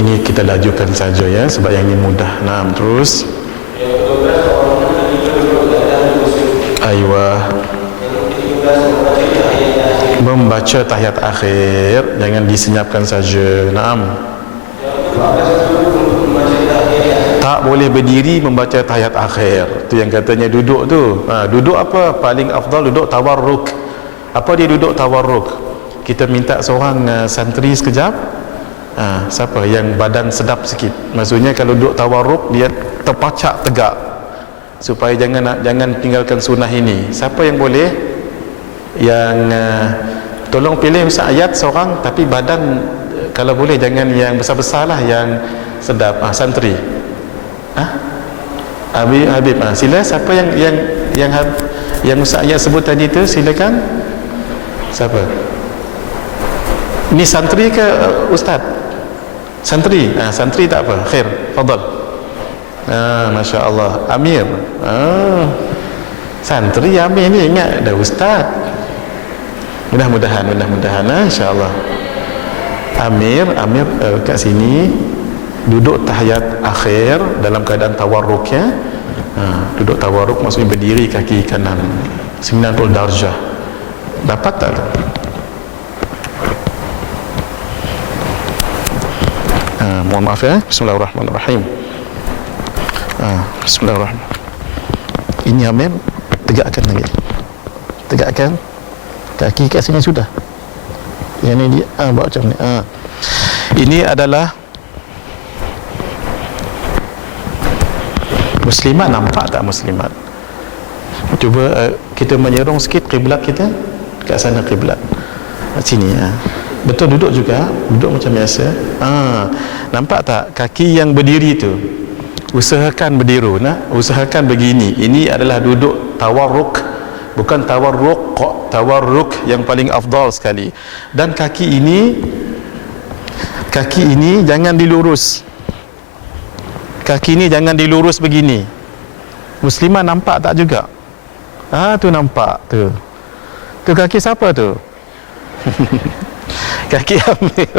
Ini kita lajukan saja ya, sebab yang ini mudah. Nah, terus aywa membaca tahiyat akhir, jangan disenyapkan saja. Naam. Tak boleh berdiri membaca tahiyat akhir. Tu yang katanya duduk tu. Duduk apa? Paling afdal duduk tawarruk. Apa dia duduk tawarruk? Kita minta seorang santri sekejap. Siapa yang badan sedap sikit? Maksudnya kalau duduk tawarruk dia terpacak tegak, supaya jangan tinggalkan sunnah ini. Siapa yang boleh? Yang tolong pilih Ustaz ayat seorang, tapi badan kalau boleh jangan yang besar-besar lah, yang sedap. Santri. Habib, sila. Siapa yang Ustaz ayat sebut tadi tu, silakan. Siapa? Ni santri ke ustaz? Santri. Santri tak apa. Khair. Fadal. Masya Allah. Amir. Santri Amir ni ingat dah ustaz. Mudah-mudahan insya-Allah. Amir kat sini duduk tahiyat akhir dalam keadaan tawarruk ya. Duduk tawarruk maksudnya berdiri kaki kanan 90 darjah. Dapat tak tu? Mohon maaf ya. Bismillahirrahmanirrahim. Bismillahirrahmanirrahim. Ini Amir, tegakkan lagi. Tegakkan kaki kat sini sudah. Yang ni dia bawa macam ni. Ini adalah muslimat. Nampak tak muslimat? Cuba kita menyerong sikit kiblat kita. Kat sana kiblat. Sini betul duduk juga, duduk macam biasa. Nampak tak kaki yang berdiri tu? Usahakan berdiri, usahakan begini. Ini adalah duduk tawarruk, bukan tawarruk yang paling afdal sekali. Dan kaki ini jangan dilurus. Kaki ini jangan dilurus begini. Muslimah nampak tak juga? Tu nampak tu. Tu kaki siapa tu? Kaki Amir.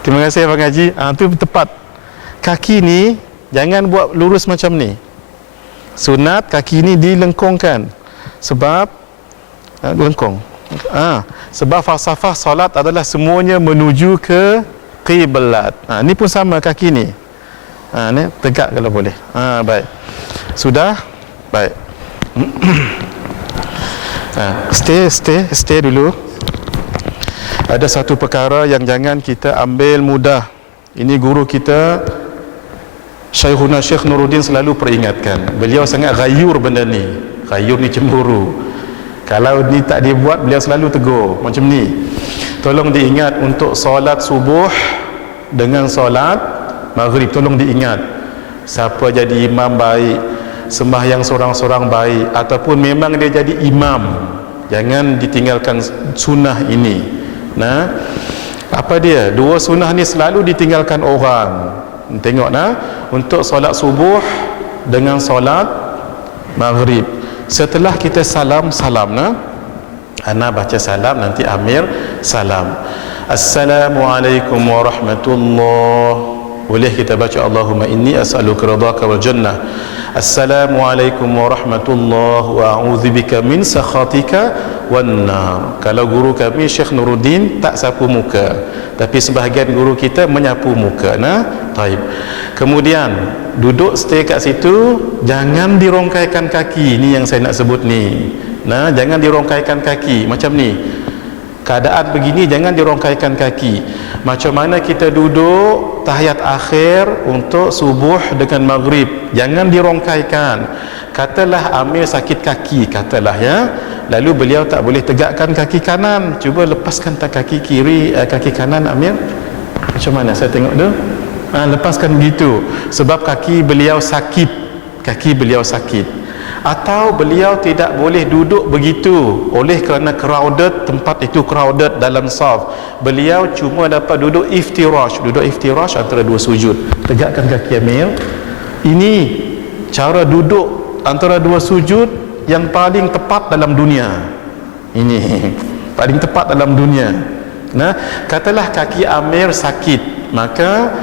Terima kasih Abang Haji. Tu tepat. Kaki ni jangan buat lurus macam ni. Sunat kaki ni dilengkungkan. Sebab lengkung. Sebab falsafah solat adalah semuanya menuju ke qiblat. Ni pun sama kaki ni. Ni tegak kalau boleh. Baik. Sudah? Baik. Stay dulu. Ada satu perkara yang jangan kita ambil mudah. Ini guru kita Syekhuna Syekh Nuruddin selalu peringatkan. Beliau sangat ghayur benda ni. Ghayur ni cemburu. Kalau ni tak dibuat, beliau selalu tegur macam ni. Tolong diingat untuk solat subuh dengan solat maghrib. Tolong diingat. Siapa jadi imam baik, sembahyang seorang-seorang baik, ataupun memang dia jadi imam, jangan ditinggalkan sunnah ini. Apa dia? Dua sunnah ni selalu ditinggalkan orang. Tengok untuk solat subuh dengan solat maghrib. Setelah kita salam ana baca salam, nanti Amir salam. Assalamualaikum warahmatullahi. Boleh kita baca Allahumma inni as'aluka ridhaka wal jannah. Assalamualaikum warahmatullahi wa a'udzubika min sakhatika wan nar. Kalau guru kami Syekh Nuruddin tak sapu muka, tapi sebahagian guru kita menyapu muka. Taib. Kemudian duduk stay kat situ, jangan dirongkaikan kaki. Ni yang saya nak sebut ni. Jangan dirongkaikan kaki macam ni. Keadaan begini jangan dirongkaikan kaki. Macam mana kita duduk tahiyat akhir untuk subuh dengan maghrib, jangan dirongkaikan. Katalah Amir sakit kaki, katalah ya, lalu beliau tak boleh tegakkan kaki kanan, cuba lepaskan kaki kiri, kaki kanan Amir. Macam mana saya tengok tu? Lepaskan begitu. Sebab kaki beliau sakit. Atau beliau tidak boleh duduk begitu oleh kerana crowded, tempat itu crowded dalam saf. Beliau cuma dapat duduk iftirash antara dua sujud. Tegakkan kaki Amir. Ini cara duduk antara dua sujud yang paling tepat dalam dunia. Ini paling tepat dalam dunia. Nah, katalah kaki Amir sakit, maka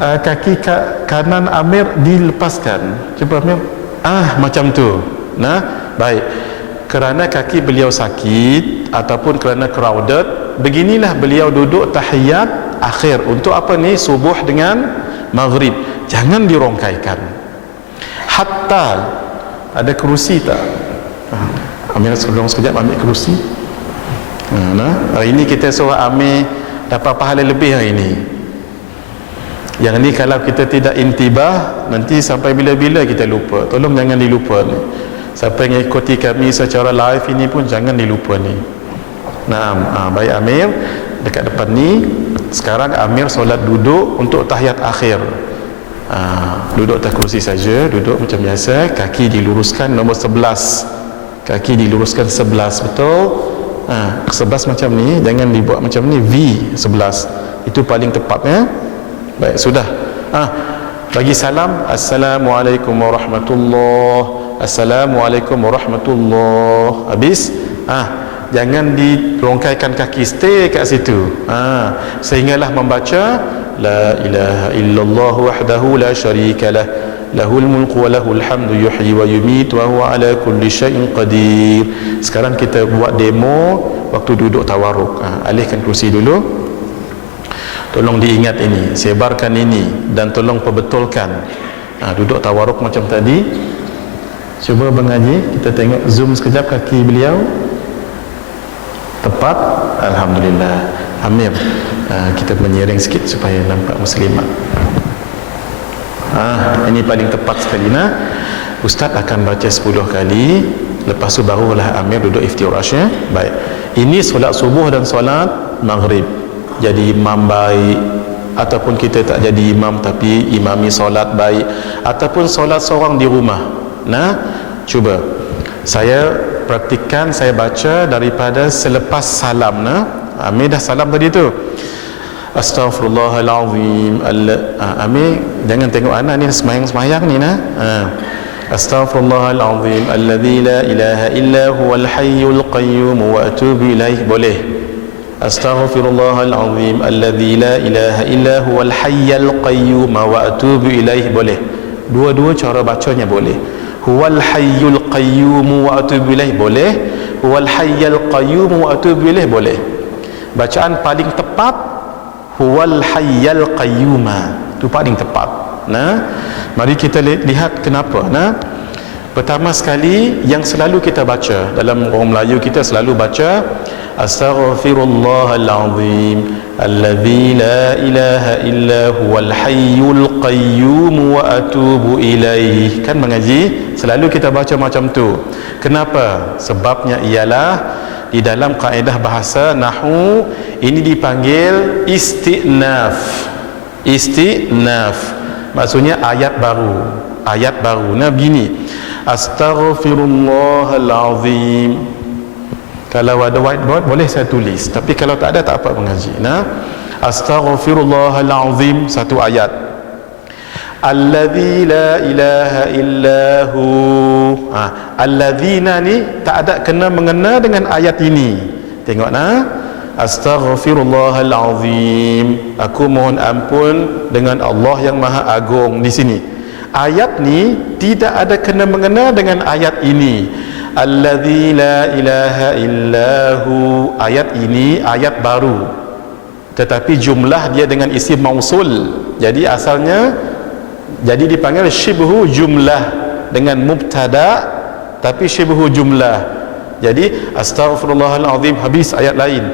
kaki kanan Amir dilepaskan. Cuba Amir, macam tu. Nah, baik. Kerana kaki beliau sakit ataupun kerana crowded, beginilah beliau duduk tahiyat akhir. Untuk apa ni? Subuh dengan maghrib. Jangan dirongkaikan. Hatta ada kerusi tak? Amir tolong sekejap ambil kerusi. Hari ini kita suruh Amir dapat pahala lebih hari ini. Yang ni kalau kita tidak intibah, nanti sampai bila-bila kita lupa. Tolong jangan dilupa ni. Siapa yang ikuti kami secara live ini pun jangan dilupa ni. Baik Amir dekat depan ni. Sekarang Amir solat duduk untuk tahiyat akhir. Duduk atas kerusi saja, duduk macam biasa, kaki diluruskan nombor 11. Kaki diluruskan 11, betul? 11 macam ni, jangan dibuat macam ni, V 11. Itu paling tepat ya. Baik, sudah. Bagi salam, Assalamualaikum warahmatullahi. Assalamualaikum warahmatullahi. Habis, jangan dirongkaikan kaki, stay kat situ. Sehinggalah membaca La ilaha illallah wahdahu la syarika lah, lahul mulku wa lahul hamdu yuhyi wa yumit wa huwa ala kulli syai'in qadir. Sekarang kita buat demo waktu duduk tawarruk. Alihkan kerusi dulu. Tolong diingat ini, sebarkan ini dan tolong perbetulkan. Duduk tawarruk macam tadi. Cuba mengaji, kita tengok zoom sekejap kaki beliau. Tepat, alhamdulillah. Amir, kita menyiring sikit supaya nampak muslimat. Ini paling tepat sekali. Ustaz akan baca 10 kali, lepas tu barulah Amir duduk iftirash ya. Baik. Ini solat subuh dan solat maghrib. Jadi imam baik, ataupun kita tak jadi imam tapi imami solat baik, ataupun solat seorang di rumah. Cuba saya praktikkan, saya baca daripada selepas salam. Amir dah salam tadi tu. Astaghfirullahalazim. Amir jangan tengok anak ni semayang-semayang ni Astaghfirullahalazim alladzi la ilaha illa huwal hayyul qayyum wa atubu ilaih. Boleh. Astaghfirullahalazim alladzi la ilaha illa huwal hayyul qayyum wa atubu ilaih. Boleh. Dua-dua cara bacanya boleh. Huwal hayyul qayyum wa atubu ilaih boleh. Huwal hayyul qayyum wa atubu ilaih boleh. Bacaan paling tepat huwal hayyul qayyum, itu paling tepat. Mari kita lihat kenapa. Pertama sekali yang selalu kita baca dalam orang Melayu, kita selalu baca Astaghfirullahalazim alladzi la ilaha illa huwal hayyul qayyum wa atubu ilaih. Kan mengaji selalu kita baca macam tu. Kenapa? Sebabnya ialah di dalam kaedah bahasa nahwu ini dipanggil istinaf. Istinaf maksudnya ayat baru. Ayat baru. Begini. Astaghfirullahalazim. Kalau ada whiteboard boleh saya tulis, tapi kalau tak ada tak apa mengaji. Astaghfirullahalazim satu ayat. Alladzi la ilaha illahu. Alladzina ni tak ada kena mengena dengan ayat ini. Tengok Astaghfirullahalazim, aku mohon ampun dengan Allah yang Maha Agung. Di sini ayat ni tidak ada kena mengena dengan ayat ini. Alladzi la ilaha illahu. Ayat ini ayat baru, tetapi jumlah dia dengan isim mausul. Jadi asalnya jadi dipanggil syibhu jumlah dengan mubtada, tapi syibhu jumlah. Jadi astaghfirullahalazim, habis ayat lain.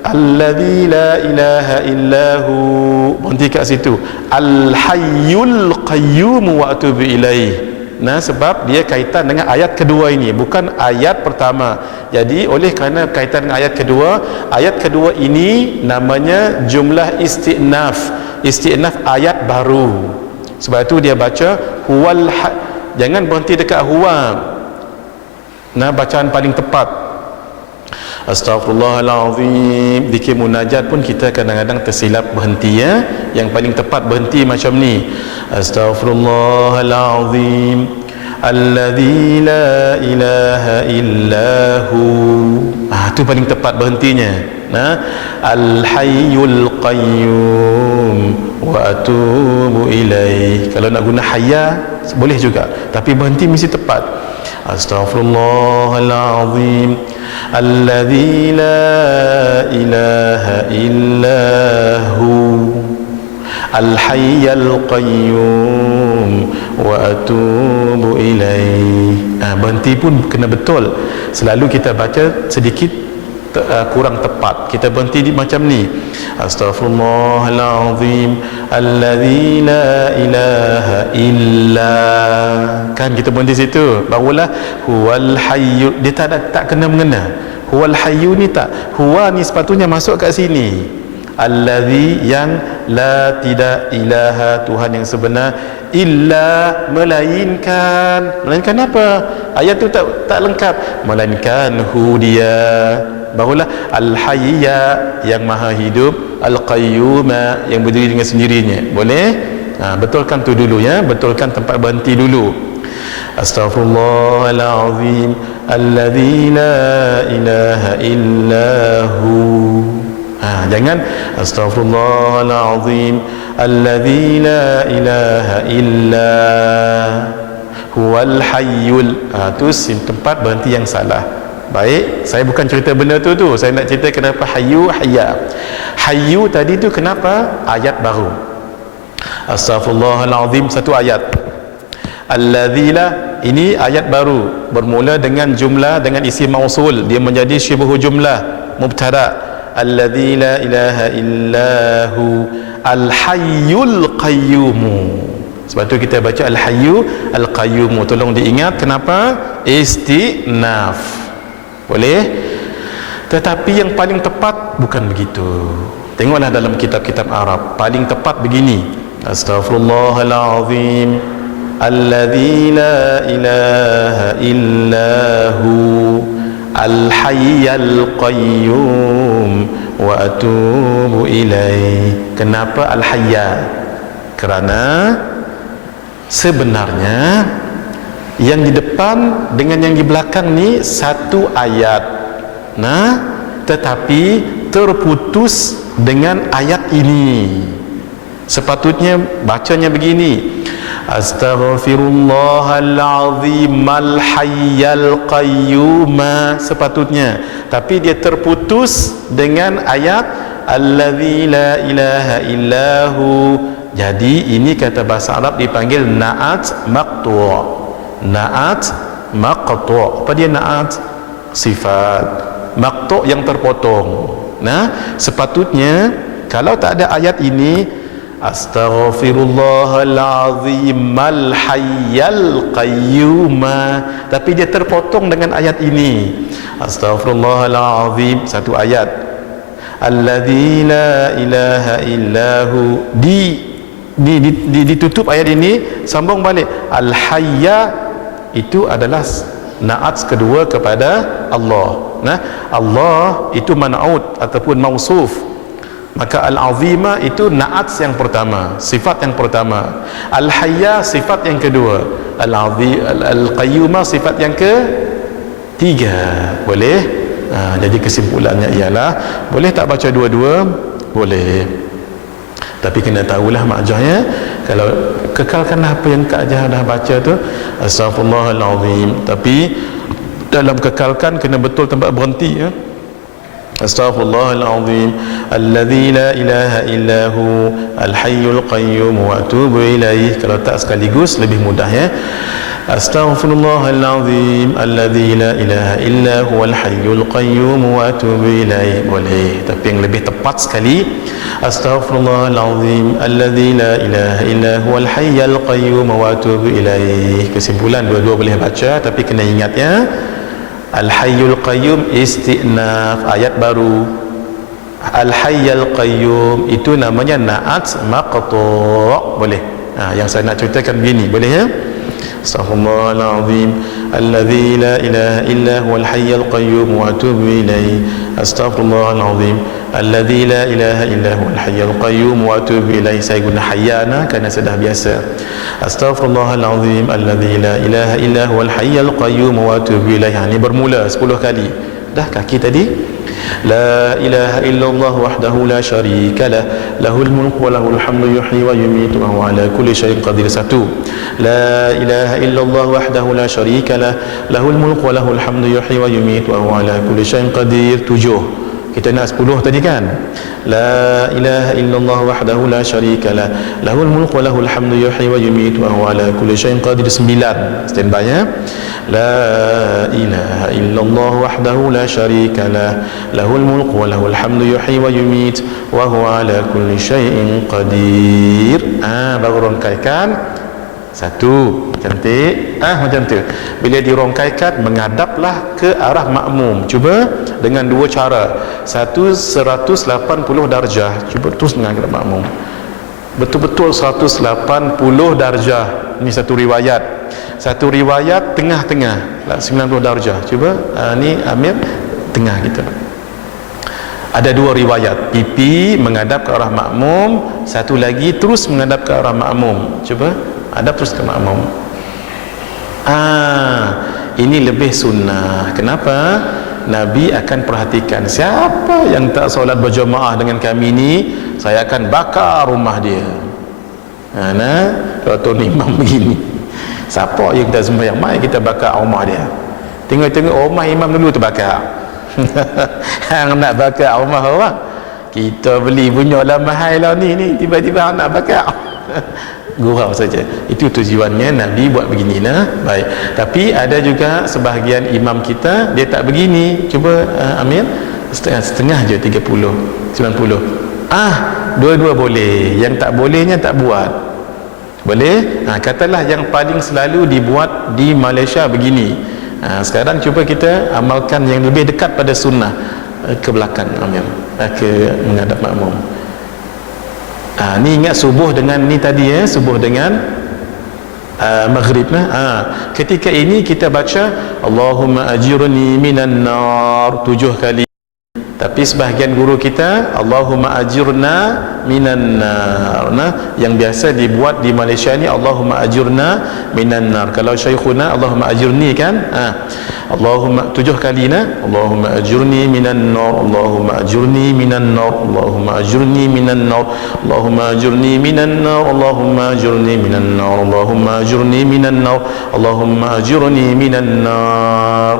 Alladzi la ilaha illahu, berhenti kat situ. Al hayyul qayyum wa atubu ilaih. Sebab dia kaitan dengan ayat kedua ini, bukan ayat pertama. Jadi oleh kerana kaitan dengan ayat kedua ini namanya jumlah istinaf. Istinaf ayat baru. Sebab itu dia baca huwal jangan berhenti dekat huwa. Bacaan paling tepat Astaghfirullahalazim. Zikir munajat pun kita kadang-kadang tersilap berhenti ya. Yang paling tepat berhenti macam ni. Astaghfirullahalazim alladzi la ilaha illahu. Itu paling tepat berhentinya. Nah, Al-Hayyul Qayyum wa atubu ilaih. Kalau nak guna hayya boleh juga, tapi berhenti mesti tepat. Astaghfirullahalazim alladzi la ilaha illahu Al-Hayyul Qayyum wa atubu ilaih. Berhenti pun kena betul. Selalu kita baca sedikit kurang tepat, kita berhenti macam ni, astaghfirullahalazim alladzi la ilaha illa, kan kita berhenti situ, barulah huwal hayyu. Dia tak kena mengena. Huwal hayyu ni tak, huwa ni sepatutnya masuk kat sini, alladzi yang la tidak ilaha Tuhan yang sebenar illa melainkan apa, ayat tu tak lengkap, melainkan hu dia, barulah al-hayya yang maha hidup, al-qayyuma yang berdiri dengan sendirinya. Boleh? Betulkan tu dulu ya, betulkan tempat berhenti dulu. Astaghfirullahalazim alladzi la ilaha illahu. Jangan astaghfirullahalazim alladzi la ilaha illa huwal hayyul. Tu tempat berhenti yang salah. Baik, saya bukan cerita benda tu, saya nak cerita kenapa hayyu hayya. Hayyu tadi tu kenapa ayat baru. Astaghfirullahalazim satu ayat. Alladzila ini ayat baru, bermula dengan jumlah dengan isim mausul, dia menjadi syibhu jumlah mubtada. Alladzi la ilaha illahu al-hayyul qayyum. Sebab tu kita baca al-hayyu al-qayyum. Tolong diingat kenapa? Istinaf. Boleh? Tetapi yang paling tepat bukan begitu. Tengoklah dalam kitab-kitab Arab, paling tepat begini. Astaghfirullahalazim alladzi la ilaha illahu al-hayyul qayyum wa atubu ilaih. Kenapa al-hayya? Kerana sebenarnya yang di depan dengan yang di belakang ni satu ayat, tetapi terputus dengan ayat ini. Sepatutnya bacanya begini, astaghfirullahalazim al-hayyul qayyum, sepatutnya, tapi dia terputus dengan ayat alladzi la ilaha illahu. Jadi ini kata bahasa Arab dipanggil na'at maqtu'. Na'at maqtu'. Apa dia na'at? Sifat. Maqtu' yang terpotong. Sepatutnya kalau tak ada ayat ini, astaghfirullahalazim al-hayyul qayyum, tapi dia terpotong dengan ayat ini. Astaghfirullahalazim satu ayat. Alladzi la ilaha illahu, ditutup ayat ini, sambung balik. Al-hayya itu adalah na'at kedua kepada Allah. Allah itu man'ut ataupun mausuf, maka al-azima itu na'at yang pertama, sifat yang pertama. Al-hayya sifat yang kedua. Al-qayyuma sifat yang ketiga. Boleh? Jadi kesimpulannya ialah boleh tak baca dua-dua? Boleh, tapi kena tahulah makjahnya. Kalau kekalkan apa yang Kak Jah dah baca tu, astaghfirullahalazim, tapi dalam kekalkan kena betul tempat berhenti ya. Astaghfirullahalazim alladzi la ilaha illahu al-hayyul qayyum wa atubu ilaih. Kalau tak sekaligus lebih mudah ya. Astaghfirullahalazim alladzi la ilaha illa huwal hayyul qayyum wa atubu ilaih. Boleh, tapi yang lebih tepat sekali astaghfirullahalazim alladzi la ilaha illa huwal hayyul qayyum wa atubu ilaih. Kesimpulan dua-dua boleh baca, tapi kena ingat ya, al-hayyul qayyum istinaf, ayat baru. Al-hayyul qayyum itu namanya na'at maqtu'. Boleh? Yang saya nak ceritakan begini, boleh ya? Astaghfirullahalazim alladzi la ilaha illa huwal hayyul qayyum wa atubu ilaih. Astaghfirullahalazim alladzi la ilaha illa huwal hayyul qayyum wa atubu ilaih. Saya guna hayyana kerana saya dah biasa. Astaghfirullahalazim alladzi la ilaha illa huwal hayyul qayyum wa atubu ilaih. Ini bermula 10 kali. dah kaki tadi. La ilaha illallah wahdahu la syarika lah, lahul mulku wa lahul hamdu yuhyi wa yumiitu wa huwa ala kulli syai'in qadir. Satu. La ilaha illallah wahdahu la syarika lah, lahul mulku wa lahul hamdu yuhyi wa yumiitu wa huwa ala kulli syai'in qadir. 7. Kita nak 10 tadi kan. La ilaha illallah wahdahu la syarika lah, lahul mulku wa lahul hamdu yuhyi wa yumiitu wa huwa ala kulli syai'in qadir. 9. Standby ya. La ilaha illallah wahdahu la syarika lah, lahul mulku wa lahul hamdu yuhyi wa yumiitu wa huwa ala kulli syai'in qadir. Baru rongkaikan. 1. Cantik. Macam tu. Bila dirongkaikan, menghadaplah ke arah makmum. Cuba dengan 2 cara. 180 darjah. Cuba terus menghadap makmum. Betul-betul 180 darjah. Ini satu riwayat. Satu riwayat tengah-tengah 90 darjah. Cuba ni Amir tengah kita. Ada 2 riwayat. Pipi menghadap ke arah makmum, satu lagi terus menghadap ke arah makmum. Cuba hadap terus ke makmum. Ini lebih sunnah. Kenapa? Nabi akan perhatikan siapa yang tak solat berjemaah dengan kami ni, saya akan bakar rumah dia. Kalau tuan imam begini, siapa yang tak sembahyang, mai kita bakar rumah dia. Tengok-tengok rumah imam dulu terbakar. Hang nak bakar rumah orang, kita beli punya lah mahal lah ni tiba-tiba hang nak bakar. Gurau saja. Itu tujuannya Nabi buat beginilah. Baik. Tapi ada juga sebahagian imam kita dia tak begini. Cuba Amir, setengah-setengah je, 30, 90. Dua-dua boleh. Yang tak bolehnya tak buat. Boleh? Katalah yang paling selalu dibuat di Malaysia begini. Sekarang cuba kita amalkan yang lebih dekat pada sunnah, ke belakang Amir, ke menghadap makmum. Ni ingat subuh dengan ni tadi ya, subuh dengan maghrib. Ketika ini kita baca Allahumma ajirni minan nar 7 kali. Tapi sebahagian guru kita Allahumma ajirna minan nar. Yang biasa dibuat di Malaysia ni Allahumma ajirna minan nar. Kalau syekhuna Allahumma ajirni kan, Allahumma 7 kali Allahumma ajirni minan nar, Allahumma ajirni minan nar, Allahumma ajirni minan nar, Allahumma ajirni minan nar, Allahumma ajirni minan nar, Allahumma ajirni minan nar, Allahumma ajirni minan nar.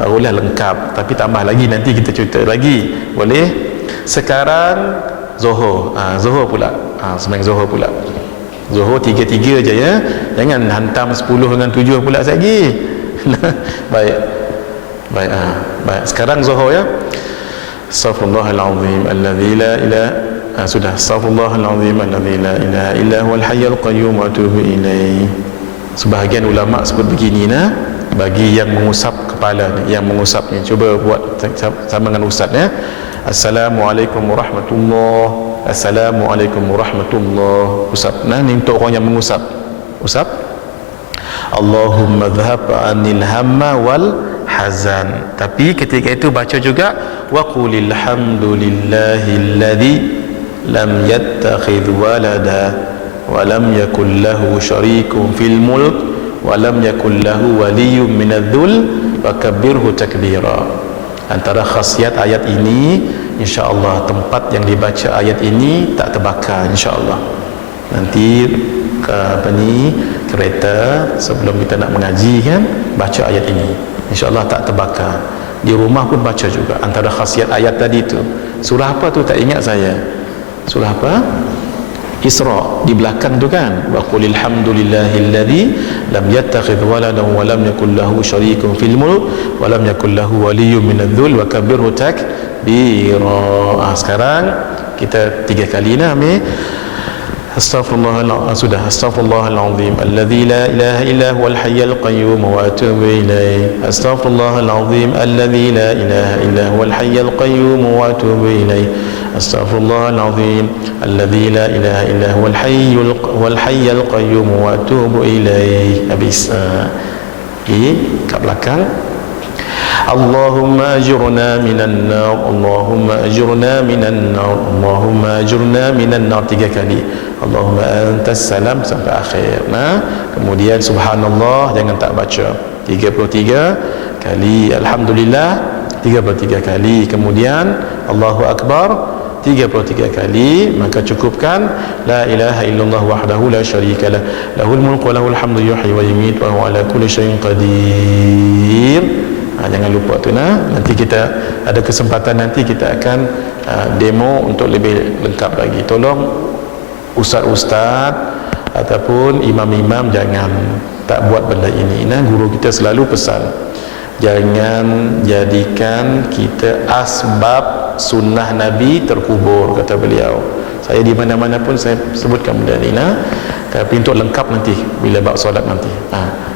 Barulah lengkap. Tapi tambah lagi, nanti kita cerita lagi. Boleh? Sekarang Zuhur. Zuhur pula. Sembahyang Zuhur pula. Zuhur 3-3 je ya. Jangan hantam 10 dengan 7 pula lagi. Baik. Baik. Baik. Sekarang Zuhur ya. Astaghfirullahalazim alladzi la ilaha sudah. Astaghfirullahalazim alladzi la ilaha illa huwal hayyul qayyum wa atubu ilaih. Sebahagian ulama sebut begini bagi yang mengusap kepala ni, yang mengusap ni, cuba buat sama dengan ustaz ya. Assalamualaikum warahmatullahi, Assalamualaikum warahmatullahi. Usap. Ni untuk orang yang mengusap. Usap. Allahumma dhhab anil hamma wal hazan. Tapi ketika itu baca juga wa qulil hamdulillahilladzi lam yattakhidh walada wa lam yakul lahu syarikun fil mulk wa lam yakul lahu waliyyun minadh-dhul wa kabbirhu takbira. Antara khasiat ayat ini, insya-Allah tempat yang dibaca ayat ini tak terbakar insya-Allah. Nanti kereta sebelum kita nak mengaji kan, baca ayat ini, insya-Allah tak terbakar. Di rumah pun baca juga. Antara khasiat ayat tadi tu, surah apa tu tak ingat saya. Surah apa? Isra di belakang tu kan, wa qulil hamdulillahilladzi lam yattakhidh waladan wa lam yakul lahu syarikun fil mulk wa lam yakul lahu waliyyun minadh-dhul wa kabbirhu takbira. Sekarang kita 3 kali Amir. Astaghfirullahalazim. Sudah. Astaghfirullahalazim alladzi la ilaha illa huwal hayyul qayyum wa atubu ilaih. Astaghfirullahalazim alladzi la ilaha illa huwal hayyul qayyum wa atubu ilaih. Astaghfirullahalazim alladzi la ilaha illa huwal hayyul qayyum wa atubu ilaih. Habis. Kat belakang. Allahumma ajurna minan nar, Allahumma ajurna minan nar, Allahumma ajurna minan nar 3 kali. Allahumma antas salam sampai akhir. Kemudian subhanallah jangan tak baca. 33. kali, Alhamdulillah 33 kali, kemudian Allahu Akbar 33 kali, maka cukupkan la ilaha illallah wahdahu la syarikalah lahul mulku wa lahul hamdu yuhyi wa yumiit wa huwa ala kulli syai'in qadir. Jangan lupa tu nanti kita ada kesempatan, nanti kita akan demo untuk lebih lengkap lagi. Tolong ustaz-ustaz ataupun imam-imam jangan tak buat benda ini. Guru kita selalu pesan, jangan jadikan kita asbab sunnah Nabi terkubur, kata beliau. Saya di mana-mana pun saya sebutkan benda ni tapi untuk lengkap nanti bila bab solat nanti.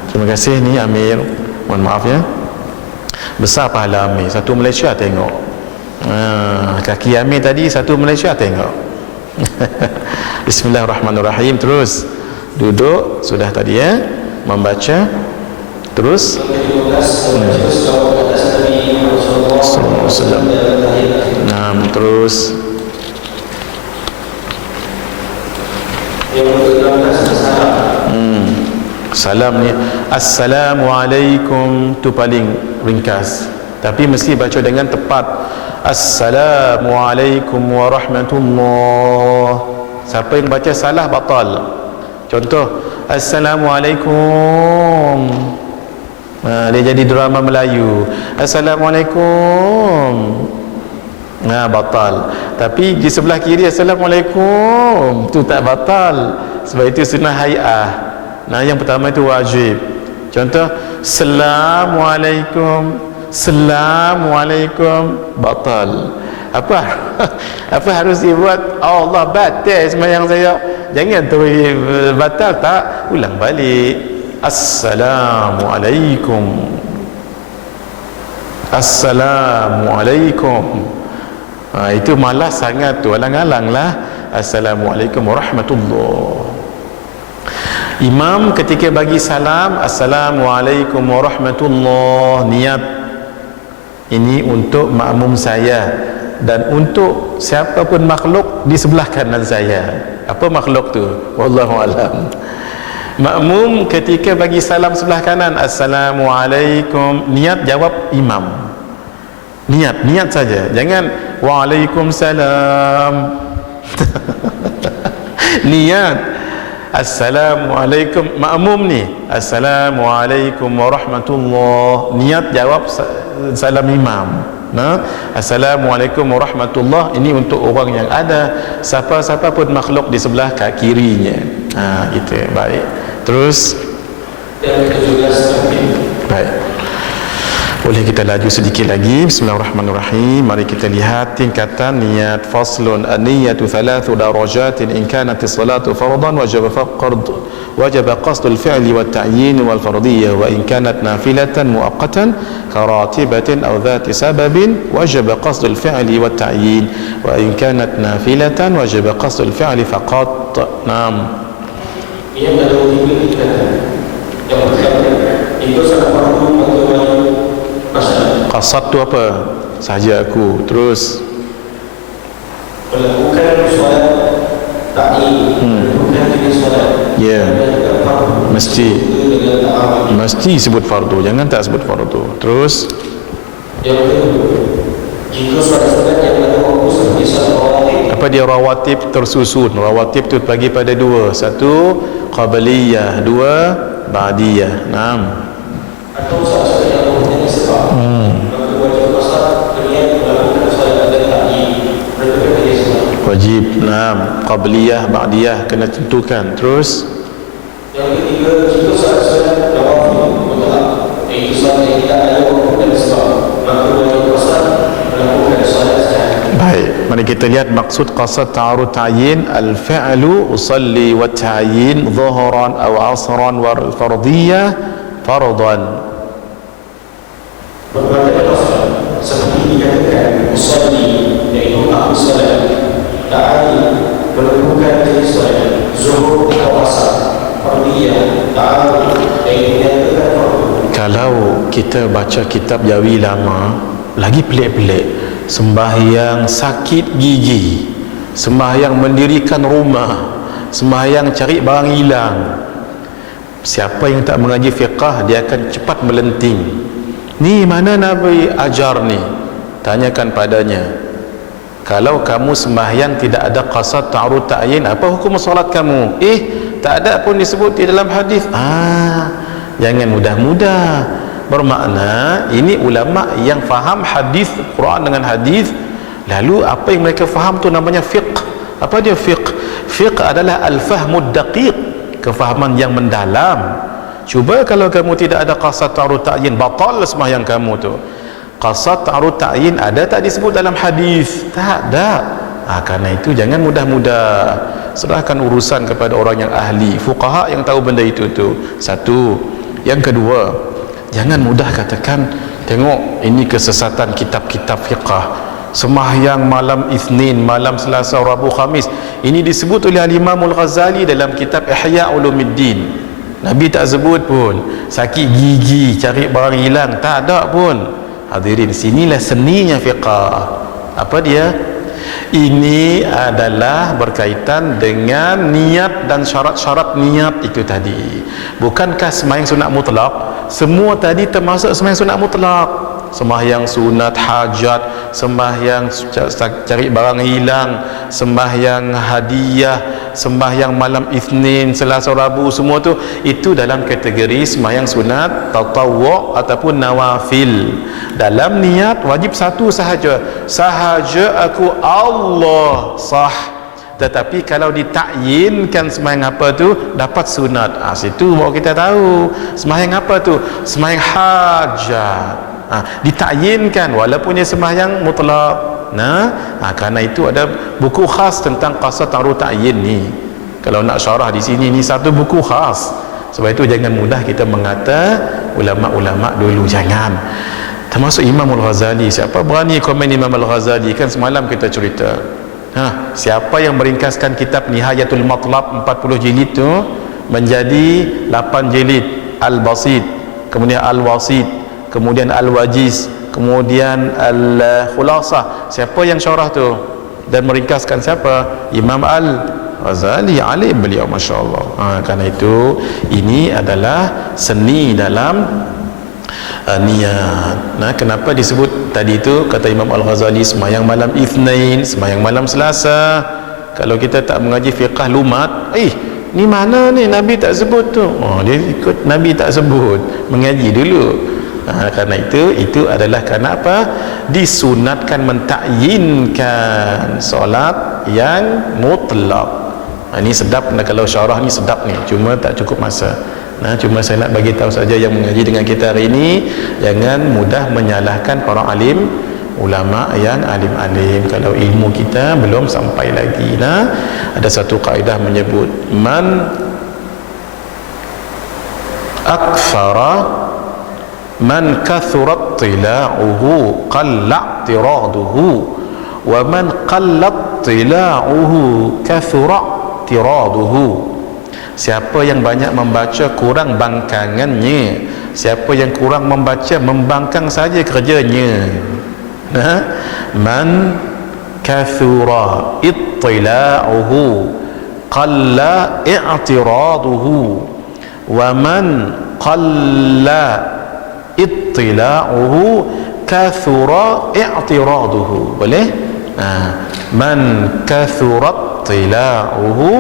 Terima kasih ni Amir, mohon maaf ya. Besar pahala Amir, satu Malaysia tengok. Kaki Amir tadi satu Malaysia tengok. Bismillahirrahmanirrahim. Terus duduk sudah tadi ya, membaca terus. Terus salam ni Assalamualaikum tu paling ringkas, tapi mesti baca dengan tepat. Assalamualaikum warahmatullah. Siapa yang baca salah batal. Contoh Assalamualaikum, dia jadi drama Melayu. Assalamualaikum, batal. Tapi di sebelah kiri Assalamualaikum tu tak batal, sebab itu sunnah hay'ah. Yang pertama itu wajib. Contoh Assalamualaikum, Assalamualaikum, batal. Apa harus dibuat? Allah batal sembahyang saya. Jangan terus batal, tak, ulang balik. Assalamualaikum, Assalamualaikum. Itu malas sangat tu, alang-alang lah. Assalamualaikum warahmatullahi. Imam ketika bagi salam Assalamualaikum warahmatullahi, niat ini untuk makmum saya dan untuk siapa pun makhluk di sebelah kanan saya. Apa makhluk tu? Wallahu alam. Makmum ketika bagi salam sebelah kanan Assalamualaikum, niat jawab imam. Niat saja, jangan Waalaikumsalam. Niat Assalamualaikum, makmum ni Assalamualaikum warahmatullahi, niat jawab salam imam. Assalamualaikum warahmatullahi, ini untuk orang yang ada siapa-siapa pun makhluk di sebelah kirinya. Itu baik. Terus baik, boleh kita laju sedikit lagi. Bismillahirrahmanirrahim. Mari kita lihat tingkatan niat. Faslun an-niyatu thalathu darajatin in kanat as-salatu fardan wajaba qasdul fi'li wat ta'yin wal fardiyah, wa in kanat nafilatan muaqqatan karatibatin aw dhati sababin wajaba qasdul fi'li wat ta'yin, wa in kanat nafilatan wajaba qasdul fi'li faqat. Ia ada tiga yang pertama itu sangat fardu atau qasad tu apa? Sahaja aku. Terus melakukan solat ta'yin, melakukan jenis solat. Ya, mesti sebut fardu, jangan tak sebut fardu. Terus yang kedua, jika solat yang ada waktu seperti solat rawatib. Apa dia rawatib tersusun? Rawatib tu bagi pada dua. Satu qabliyah, dua ba'diyah. Atau solat yang mempunyai sebab. Maka wajib qasad berniat melakukan solat dan ta'yin. Berkata dia sebab. Wajib, qabliyah, ba'diyah kena tentukan. Terus yang ketiga, jika solat rawatib mutlak, iaitu solat yang tidak ada waktu dan sebab, maka wajib qasad melakukan solat secara. baik, mari kita lihat maksud qasad ta'arud ta'yin. Al-fi'lu usalli wa ta'yin dhuhran aw asran wal fardiyah fardan. Berbagai qasad seperti dikatakan usalli, iaitu aku solat, ta'yin melakukan jenis solat, zuhur atau asar, fardiyah ta'arud, iaitu menyatakan fardu. Kalau kita baca kitab Jawi lama, lagi pelik-pelik. Sembahyang sakit gigi, sembahyang mendirikan rumah, sembahyang cari barang hilang. Siapa yang tak mengaji fiqah, dia akan cepat melenting. Ni mana Nabi ajar ni? Tanyakan padanya. Kalau kamu sembahyang tidak ada qasad ta'arud ta'yin, apa hukum solat kamu? Tak ada pun disebut di dalam hadis. Jangan mudah-mudah. Bermakna ini ulama yang faham hadis Quran dengan hadis, lalu apa yang mereka faham tu namanya fiqh. Apa dia fiqh? Fiqh adalah al-fahmud daqiq, kefahaman yang mendalam. Cuba kalau kamu tidak ada qasad ta'arud ta'yin, batal sembahyang kamu tu. Qasad ta'arud ta'yin ada tak disebut dalam hadis? Tak ada. Karena itu jangan mudah-mudah, serahkan urusan kepada orang yang ahli, fuqaha yang tahu benda itu tu. Satu. Yang kedua, jangan mudah katakan, tengok ini kesesatan kitab-kitab fiqah, sembahyang malam Isnin, malam Selasa, Rabu, Khamis. Ini disebut oleh Imam Al-Ghazali dalam kitab Ihya Ulumuddin. Nabi tak sebut pun. Sakit gigi, cari barang hilang, tak ada pun. Hadirin, sinilah seninya fiqah. Apa dia? Ini adalah berkaitan dengan niat dan syarat-syarat niat itu tadi. Bukankah sembahyang sunat mutlak? Semua tadi termasuk sembahyang sunat mutlak. Sembahyang sunat hajat, sembahyang cari barang hilang, sembahyang hadiah, sembahyang malam Isnin, Selasa, Rabu, semua tu itu dalam kategori sembahyang sunat tatawwu' ataupun nawafil. Dalam niat wajib satu sahaja aku Allah sah. Tetapi kalau ditakyinkan sembahyang apa tu dapat sunat, situ baru kita tahu sembahyang apa tu, sembahyang hajat. Ditakyinkan walaupun dia sembahyang mutlak. Kerana itu ada buku khas tentang qasad ta'arud ta'yin ni. Kalau nak syarah di sini, ni satu buku khas. Sebab itu jangan mudah kita mengata ulama-ulama dulu, jangan. Termasuk Imam Al-Ghazali. Siapa berani komen Imam Al-Ghazali? Kan semalam kita cerita, siapa yang meringkaskan kitab Nihayatul Matlab 40 jilid tu menjadi 8 jilid, Al-Basit, kemudian Al-Wasit, kemudian Al-Wajiz, kemudian Al-Khulasah. Siapa yang syarah tu dan meringkaskan? Siapa? Imam Al-Ghazali, alim beliau, masya-Allah. Karena itu ini adalah seni dalam niat. Kenapa disebut tadi itu, kata Imam Al-Ghazali, sembahyang malam Isnin, sembahyang malam Selasa. Kalau kita tak mengaji fiqh lumat, ni mana ni Nabi tak sebut tu. Dia ikut Nabi tak sebut, mengaji dulu. Karena itu adalah kerana apa? Disunatkan mentakyinkan solat yang mutlak. Ini sedap, kalau syarah ni sedap ni, cuma tak cukup masa. Cuma saya nak bagi tahu saja yang mengaji dengan kita hari ini, jangan mudah menyalahkan para alim, ulama yang alim-alim kalau ilmu kita belum sampai lagi. Ada satu kaedah menyebut, man kathurat tila'uhu qalla i'tiraduhu wa man qallat tila'uhu kathura i'tiraduhu. Siapa yang banyak membaca kurang bangkangannya, siapa yang kurang membaca membangkang saja kerjanya. Man kathura ittila'uhu qalla i'tiraduhu wa man qalla ittila'uhu kathura i'tiraduhu. Boleh? Man kathura ittila'uhu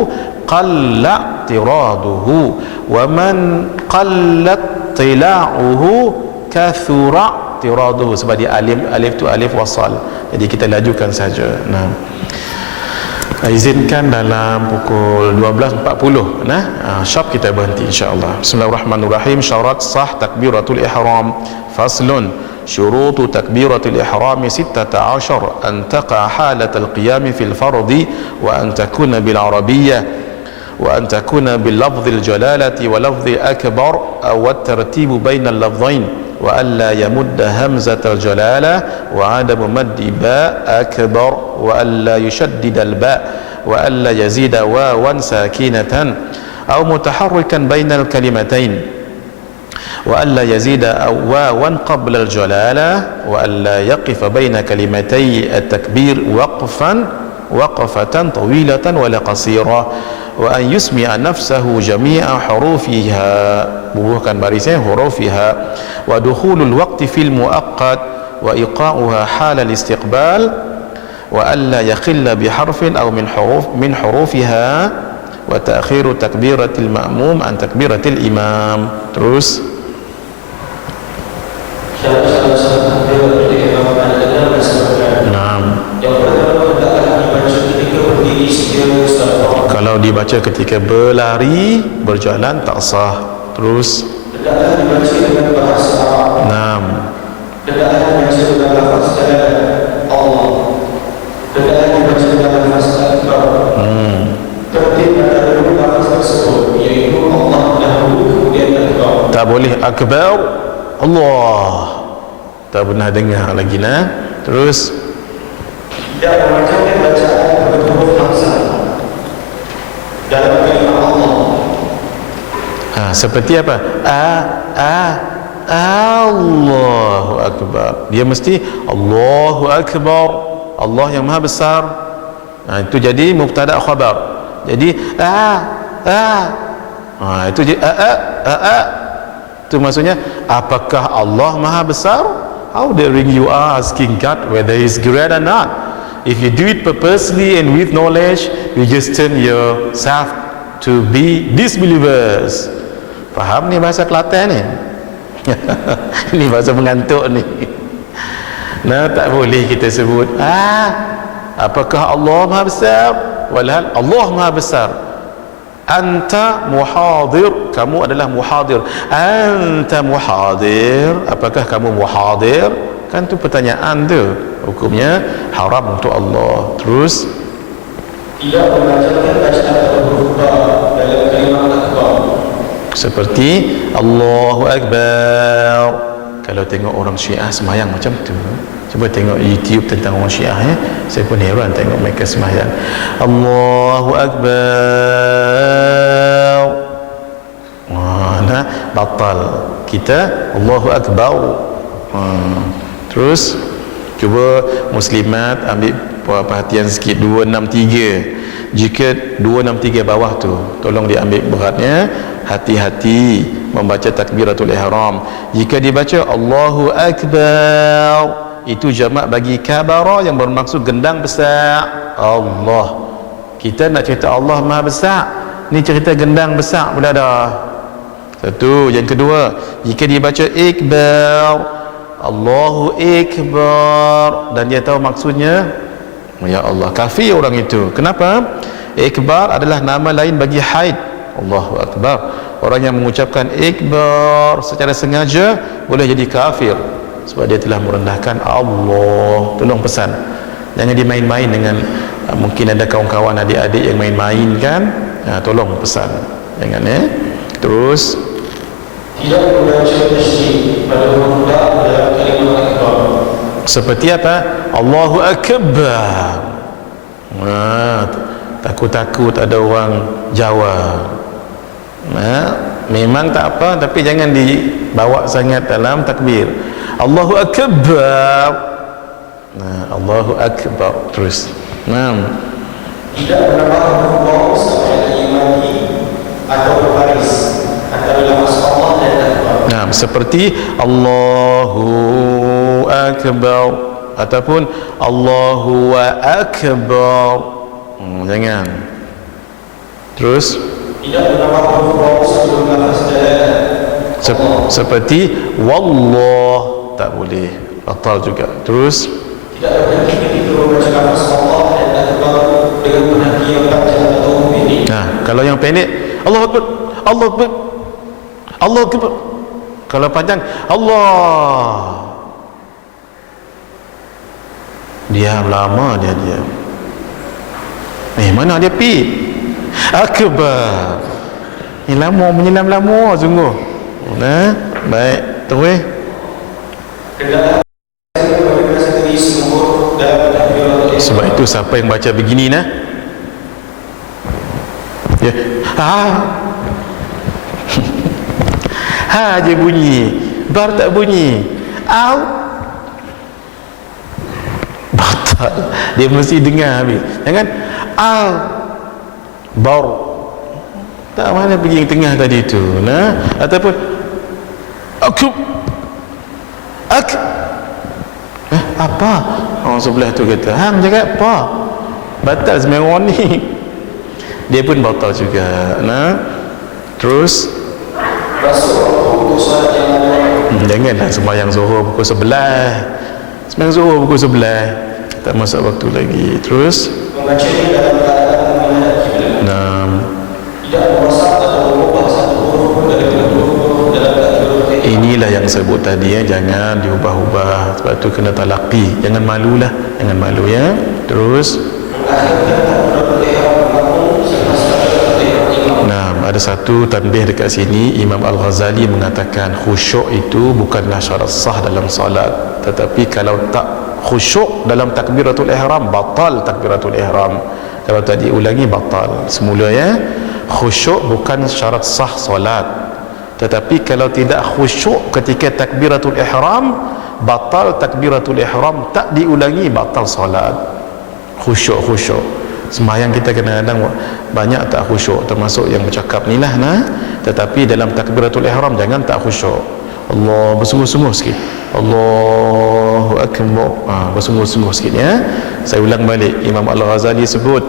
qalla i'tiraduhu wa man qallat tila'uhu kathura i'tiraduhu. Sebab dia alif tu alif wasal, jadi kita lajukan saja. Izinkan dalam pukul 12.40 syab kita berhenti insya-Allah. Bismillahirrahmanirrahim. Syarat sah takbiratul ihram. Faslun. Syurutu takbiratul ihram 16. An taqa halatal qiyam fil fardhi wa an takuna bil arabiyyah وأن تكون باللفظ الجلالة ولفظ أكبر أو الترتيب بين اللفظين وألا يمد همزة الجلالة وعدم مد باء أكبر وألا يشدد الباء وألا يزيد واوا ساكنة أو متحركا بين الكلمتين وألا يزيد واوا قبل الجلالة وألا يقف بين كلمتي التكبير وقفة طويلة ولا قصيرة wa an yusmi'a nafsahu jami'a hurufiha, bubuhkan barisnya hurufiha, wa dukhulul waqti fil muaqqat wa iqa'uha halal istiqbal wa alla yakhilla biharfin aw min hurufiha wa ta'khiru takbiratil ma'mum an takbiratil imam. Terus kalau dibaca ketika berlari, berjalan tak sah. Terus hendaklah dibaca dengan bahasa Arab. Hendaklah dibaca dengan lafaz Allah. Hendaklah dibaca dengan lafaz akbar. Tertib antara dua lafaz tersebut, iaitu Allah dahulu kemudian akbar. tak boleh akbar Allah, tak pernah dengar lagi lah. Terus Tidak membacakan bacaan berhuruf hamzah dalam kalimah Allah. Seperti apa? Allahu Akbar. Dia mesti Allahu Akbar, Allah yang maha besar. Itu jadi mubtada khabar. Jadi itu jadi itu maksudnya, apakah Allah maha besar? How daring you are asking God whether He is great or not. If you do it purposely and with knowledge, you just turn yourself to be disbelievers. Faham ni bahasa Kelantan ni? Ini bahasa mengantuk ni. Nah, tak boleh kita sebut apakah Allah maha besar? Walhal Allah maha besar. Anta muhadir, kamu adalah muhadir. Anta muhadir, apakah kamu muhadir? Kan tu pertanyaan tu. Hukumnya haram untuk Allah. Terus tidak membacakan bacaan berhuruf ba dalam kalimah akbar. Seperti Allahu Akbar. Kalau tengok orang Syiah semayang macam tu, cuba tengok YouTube tentang orang Syiah saya pun heran tengok mereka semayang Allahu Akbar. Batal. Kita Allahu Akbar. Terus cuba muslimat ambil perhatian sikit. 263, jika 263 bawah tu tolong diambil beratnya. Hati-hati membaca takbiratul ihram. Jika dibaca Allahu Akbar, itu jamak bagi kabara yang bermaksud gendang besar. Allah, kita nak cerita Allah maha besar, ni cerita gendang besar pula dah. Satu. Yang kedua, jika dibaca ikbar, Allahu Akbar, dan dia tahu maksudnya, ya Allah, kafir orang itu. Kenapa? Ikbar adalah nama lain bagi haid. Allahu Akbar. Orang yang mengucapkan ikbar secara sengaja boleh jadi kafir, sebab dia telah merendahkan Allah. Tolong pesan, jangan dimain-main dengan mungkin ada kawan-kawan adik-adik yang main-main kan. Tolong pesan, jangan Terus tidak membaca tasydid pada huruf ba dalam kalimah akbar. seperti apa? Allahu Akbar. Takut-takut ada orang Jawa. Memang tak apa, tapi jangan dibawa sangat dalam takbir. Allahu Akbar. Allahu Akbar. Terus Tidak menambah huruf waw sampai imani atau berbaris antara lafaz Allah dan akbar. Seperti Allahu Akbar ataupun Allahu Akbar. Jangan. Terus tidak menambah huruf waw sebelum lafaz dalalah. Seperti wallah, tak boleh, batal juga. Terus tidak berhenti ketika membaca lafaz Allah dan akbar dengan berhenti yang panjang atau pendek. Kalau yang pendek Allahu Akbar, Allahu Akbar, Allahu Akbar. Kalau panjang Allah, diam lama dia diam. Mana dia pi akbar. Ni lama, menyelam lama sungguh. Baik, terus sebab itu siapa yang baca begini je bunyi, bar tak bunyi, batal. Dia mesti dengar habis. Jangan bar Tak, mana pergi yang tengah tadi tu. Nah, ataupun aku apa? Orang sebelah tu kata, hang cakap apa? Batal sembahyang ni. Dia pun batal juga. Nah, terus janganlah sembahyang zuhur pukul 11. Sembahyang zuhur pukul 11 tak masuk waktu lagi. Terus membacanya dalam keadaan menghadap kiblat. Nah, Tidak merasa atau mengubah satu huruf pun dari huruf dalam keadaan huruf. inilah yang sebut tadi, jangan diubah-ubah. Sebab tu kena talaqi. Jangan malulah, jangan malu ya. Terus ada satu tanbih dekat sini. Imam Al-Ghazali mengatakan khusyuk itu bukanlah syarat sah dalam solat, tetapi kalau tak khusyuk dalam takbiratul ihram, batal takbiratul ihram. Kalau tak diulangi, batal semula ya. Khusyuk bukan syarat sah solat, tetapi kalau tidak khusyuk ketika takbiratul ihram, batal takbiratul ihram, tak diulangi, batal solat. Khusyuk sembahyang kita kadang-kadang banyak tak khusyuk, termasuk yang bercakap ni lah nah. Tetapi dalam takbiratul ihram jangan tak khusyuk. Allah, bersungguh-sungguh sikit. Allahu akbar, bersungguh-sungguh sikit ya. Saya ulang balik, Imam Al-Ghazali sebut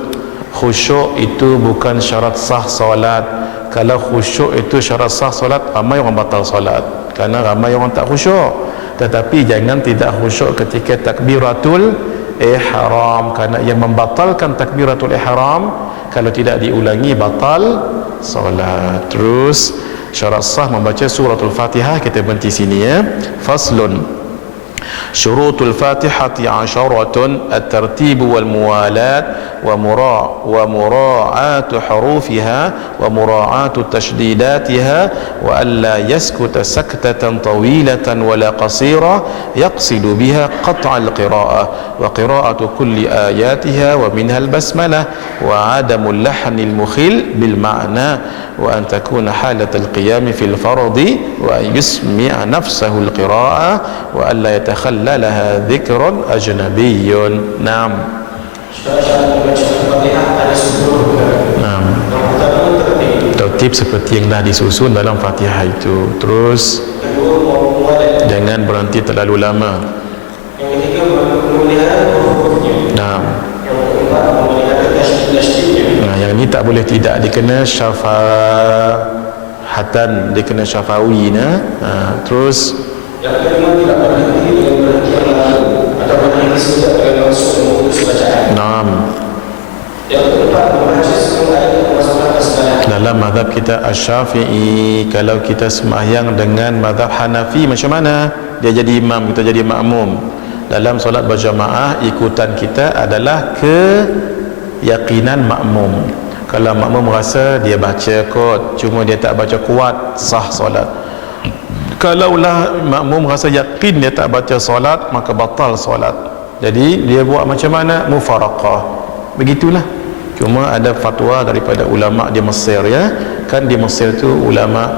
khusyuk itu bukan syarat sah solat. Kalau khusyuk itu syarat sah solat, ramai orang batal solat kerana ramai orang tak khusyuk. Tetapi jangan tidak khusyuk ketika takbiratul ihram, kerana yang membatalkan takbiratul ihram kalau tidak diulangi, batal solat. Terus syarat sah membaca suratul Fatihah, kita berhenti sini ya. Faslun syurutul Fatihati 'asharatun at-tartib wal muwalat wa mura'atu hurufiha wa mura'atu tashdidatiha wa alla yaskuta saktatan tawilatan wala qasira yaqsidu biha qat'a al-qira'ah wa qira'atu kulli ayatiha wa minha al-basmalah wa 'adamu al-lahn al-mukhil bil ma'na wa an takuna halat al-qiyam fi al-fardhi wa an yusmi'a nafsahu al-qira'ah wa alla yatakhallalaha dhikrun ajnabiyyun. Naam. Syarat membaca Al-Fatihah ada 10 perkara. Naam. Yang pertama Tertib seperti yang dah disusun dalam Fatihah itu. Terus kedua muwalat. jangan berhenti terlalu lama. Yang ketiga memelihara huruf-hurufnya. Naam. Yang keempat memelihara tasydid-tasydidnya. Nah, yang ini tak boleh tidak, dikena syafahatan, dikena syafawi nah. Terus Yang kelima tidak berhenti dengan berhenti yang lalu atau berhenti sekejap dengan langsung memutus bacaan. naam. Yang keempat membaca semua ayat yang masukkan kesalahan. Dalam mazhab kita Asy-Syafi'i, kalau kita sembahyang dengan mazhab Hanafi, macam mana? Dia jadi imam, kita jadi makmum. Dalam solat berjamaah, ikutan kita adalah keyakinan makmum. Kalau makmum rasa dia baca kot, cuma dia tak baca kuat, sah solat. Kalaulah makmum rasa yakin dia tak baca solat, maka batal solat. Jadi dia buat macam mana? Mufaraqah. Begitulah. Cuma ada fatwa daripada ulama di Mesir ya. Kan di Mesir tu ulama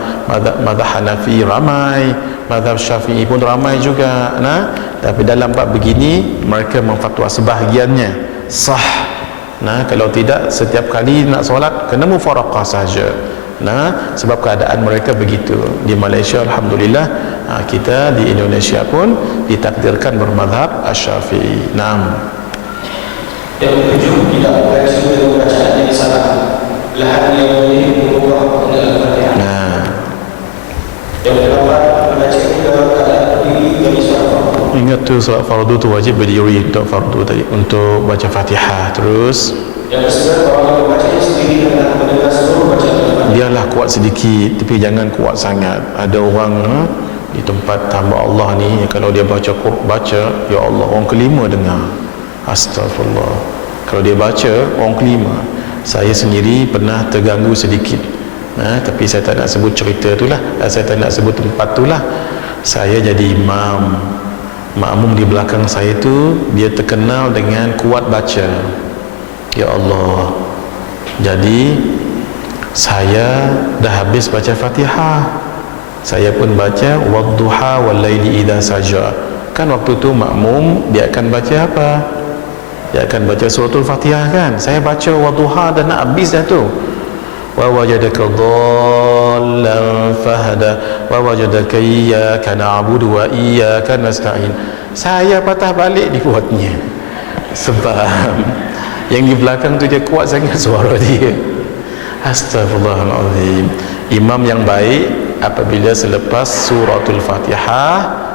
mazhab Hanafi ramai, mazhab Syafi'i pun ramai juga. Nah, tapi dalam bab begini mereka memfatwa sebahagiannya sah. Nah, kalau tidak setiap kali nak solat kena mufaraqah saja. Nah, sebab keadaan mereka begitu. Di Malaysia alhamdulillah, kita di Indonesia pun ditakdirkan bermazhab Asy-Syafi'i. Naam. Yang ketujuh tidak membaca dengan bacaan yang salah. Lahan yang boleh mengubah makna Al-Fatihah. Nah, Yang kedelapan membacanya dalam keadaan berdiri bagi solat fardu. ingat tu solat fardu tu wajib berdiri untuk fardu tadi, untuk baca Fatihah. Terus Yang kesembilan orang yang membacanya sendiri hendak mendengar seluruh bacaan Al-Fatihah. biarlah kuat sedikit, tapi jangan kuat sangat. Ada orang di tempat hamba Allah ni, kalau dia baca ya Allah, orang kelima dengar. Astagfirullah. Kalau dia baca, orang kelima. Saya sendiri pernah terganggu sedikit. Tapi saya tak nak sebut cerita tu lah, saya tak nak sebut tempat tu lah. Saya jadi imam, makmum di belakang saya tu dia terkenal dengan kuat baca. Ya Allah. Jadi saya dah habis baca Fatihah, saya pun baca wadduha wal laili idza saja. Kan waktu tu makmum dia akan baca apa? Dia akan baca suratul Fatihah kan. Saya baca wadduha dan nak habis dah tu. wa wajadaka dhallan fahada wa wajadaka iyyaka na'budu wa iyyaka nasta'in. Saya patah balik dibuatnya sebab yang di belakang tu dia kuat sangat suara dia. Astagfirullahaladzim. Imam yang baik apabila selepas suratul Fatihah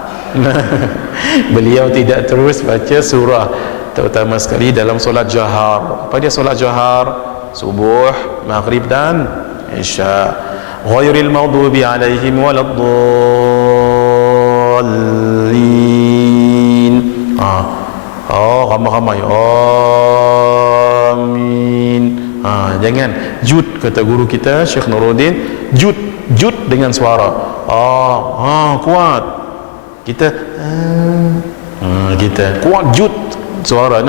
beliau tidak terus baca surah, terutama sekali dalam solat jahar. Apa dia solat jahar? Subuh, maghrib dan isya. Ghairil maghdubi alaihim waladdallin. Ramai-ramai amin. Jangan jud, kata guru kita Syekh Nuruddin, jud dengan suara kuat. Kita kuat jud suara.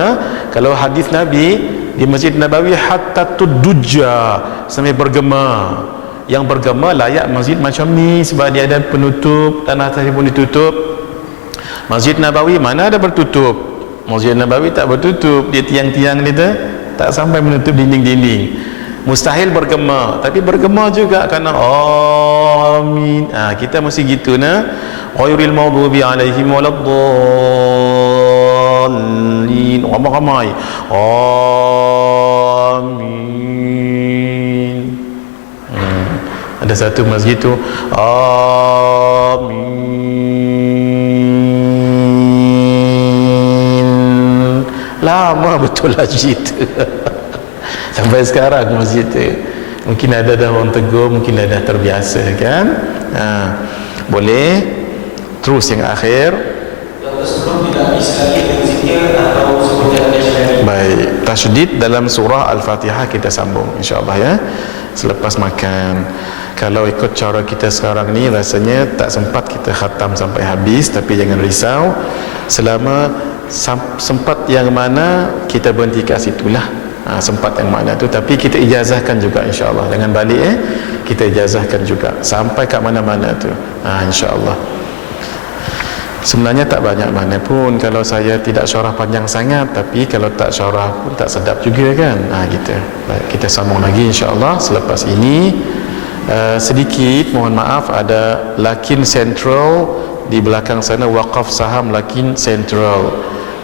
Kalau hadis Nabi di Masjid Nabawi hatta tudujja, sampai bergema. Yang bergema layak masjid macam ni sebab dia ada penutup, tanah atas pun ditutup. Masjid Nabawi mana ada bertutup? Masjid Nabawi tak bertutup, dia tiang-tiang dia tak sampai menutup dinding-dinding. Mustahil bergema, tapi bergema juga kerana amin. Kita mesti gitu ghairil maghdubi alaihim waladdallin. Ramai-ramai amin. Ada satu masjid tu amin, lama betul lagi tu sampai sekarang masjid tu. Mungkin ada dah orang tegur, mungkin dah terbiasa kan. Boleh terus yang akhir. Yang sebelum tidak bisa lagi dengan zikir atau sebutkan tasydid. Baik, tasydid dalam surah Al-Fatihah kita sambung insya-Allah ya, selepas makan. Kalau ikut cara kita sekarang ni rasanya tak sempat kita khatam sampai habis, tapi jangan risau, selama sempat yang mana kita berhenti kat situlah. Sempat yang mana tu, tapi kita ijazahkan juga insya-Allah. Jangan balik kita ijazahkan juga sampai kat mana-mana tu. Insya-Allah. Sebenarnya tak banyak mana pun kalau saya tidak syarah panjang sangat, tapi kalau tak syarah pun tak sedap juga kan. Gitu. Baik, kita sambung lagi insya-Allah selepas ini. Sedikit mohon maaf, ada Lakin Central di belakang sana, wakaf saham Lakin Central.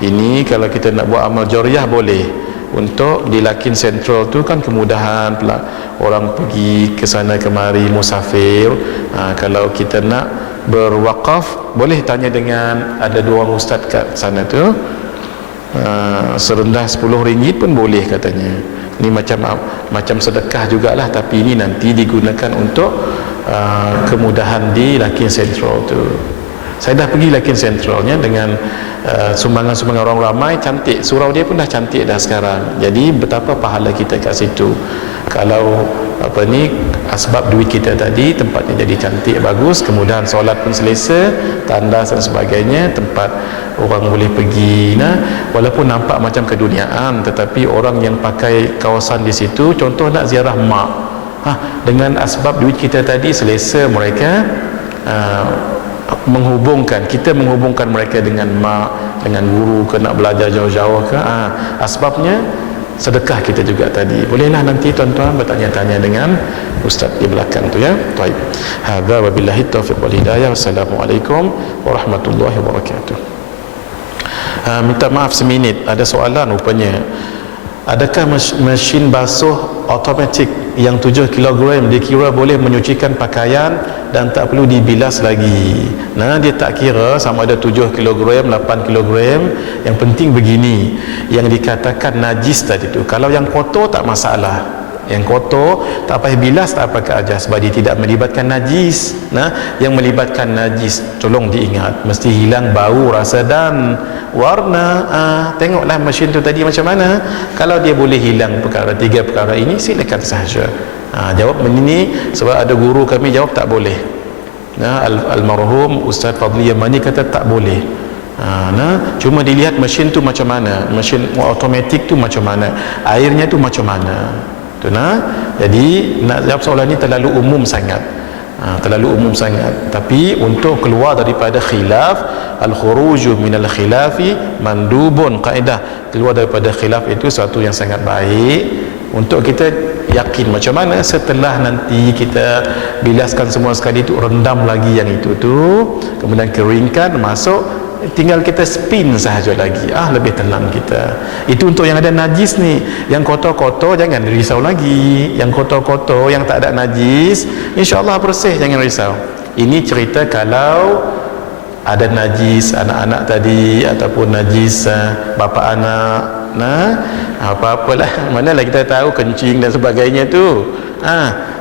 Ini kalau kita nak buat amal jariah boleh. Untuk di Lakin Central tu kan kemudahan pula, orang pergi ke sana kemari musafir. Kalau kita nak berwakaf boleh tanya dengan ada dua orang ustaz kat sana tu. Serendah RM10 pun boleh katanya. Ini macam sedekah jugalah, tapi ini nanti digunakan untuk kemudahan di Lakin Central tu. Saya dah pergi Lakin Centralnya dengan sumbangan-sumbangan orang ramai, cantik. Surau dia pun dah cantik dah sekarang. Jadi betapa pahala kita kat situ. Kalau asbab duit kita tadi, tempatnya jadi cantik, bagus, kemudahan solat pun selesa, tandas dan sebagainya, tempat orang boleh pergi. Walaupun nampak macam keduniaan, tetapi orang yang pakai kawasan di situ, contoh nak ziarah mak, dengan asbab duit kita tadi selesa, mereka kita menghubungkan mereka dengan mak, dengan guru ke nak belajar jauh-jauh ke, asbabnya sedekah kita juga tadi. Bolehlah nanti tuan-tuan bertanya-tanya dengan ustaz di belakang tu ya. Baik. Hadza wabillahi taufiq wal hidayah. Wassalamualaikum warahmatullahi wabarakatuh. Minta maaf seminit, ada soalan rupanya. Adakah mesin basuh automatik yang 7 kg dikira boleh menyucikan pakaian dan tak perlu dibilas lagi? Dia tak kira sama ada 7 kg, 8 kg. Yang penting begini, yang dikatakan najis tadi tu, kalau yang kotor tak masalah. Yang kotor tak payah bilas, tak apa aja, sebab dia tidak melibatkan najis. Yang melibatkan najis, tolong diingat, mesti hilang bau, rasa dan warna. Tengoklah mesin tu tadi macam mana. Kalau dia boleh hilang tiga perkara ini, silakan sahaja. Jawab ini sebab ada guru kami jawab tak boleh. Almarhum Ustaz Fadli Yamani kata tak boleh. Cuma dilihat mesin tu macam mana, mesin automatik tu macam mana, airnya tu macam mana tu. Jadi nak jawab soalan ni terlalu umum sangat. Terlalu umum sangat. Tapi untuk keluar daripada khilaf, al-khuruju minal khilafi mandubun, kaedah keluar daripada khilaf itu satu yang sangat baik untuk kita yakin macam mana setelah nanti kita bilaskan semua sekali tu, rendam lagi yang itu tu, kemudian keringkan, masuk, tinggal kita spin sahaja lagi, lebih tenang kita. Itu untuk yang ada najis ni. Yang kotor-kotor jangan risau lagi, yang kotor-kotor yang tak ada najis insya-Allah bersih, jangan risau. Ini cerita kalau ada najis anak-anak tadi ataupun najis bapa anak, apa-apalah, manalah kita tahu kencing dan sebagainya tu.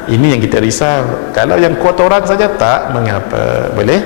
Ini yang kita risau. Kalau yang kotoran saja tak mengapa, boleh.